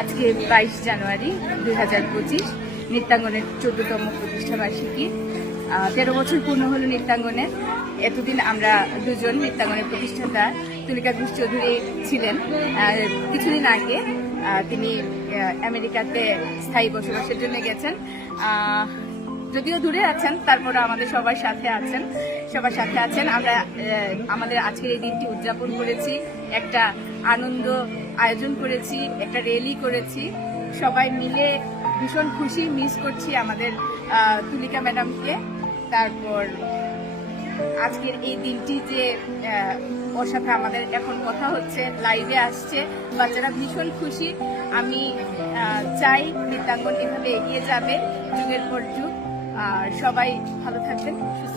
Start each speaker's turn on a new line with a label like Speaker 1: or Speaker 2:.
Speaker 1: আজকে বাইশ জানুয়ারি দুই হাজার পঁচিশ, নৃত্যাঙ্গনের চোদ্দতম প্রতিষ্ঠা বার্ষিকী। তেরো বছর পূর্ণ হলো নৃত্যাঙ্গনের এতদিন আমরা দুজন নৃত্যাঙ্গনের প্রতিষ্ঠাতা তুলিকা ঘোষ চৌধুরী ছিলেন। কিছুদিন আগে তিনি আমেরিকাতে স্থায়ী বসবাসের জন্য গেছেন। যদিও দূরে আছেন তারপরে আমাদের সবার সাথে আছেন। সবার সাথে আছেন। আমরা আমাদের আজকের এই দিনটি উদযাপন করেছি একটা আনন্দ আয়োজন করেছি, একটা র্যালি করেছি। সবাই মিলে ভীষণ খুশি মিস করছি আমাদের তুলিকা ম্যাডামকে। তারপর আজকের এই দিনটি যে ওর সাথে আমাদের এখন কথা হচ্ছে লাইভে আসছে, বাচ্চারা ভীষণ খুশি। আমি চাই নৃত্যাঙ্গন এভাবে এগিয়ে যাবে, যুগের পর যুগ। আর সবাই ভালো থাকবেন, সুস্থ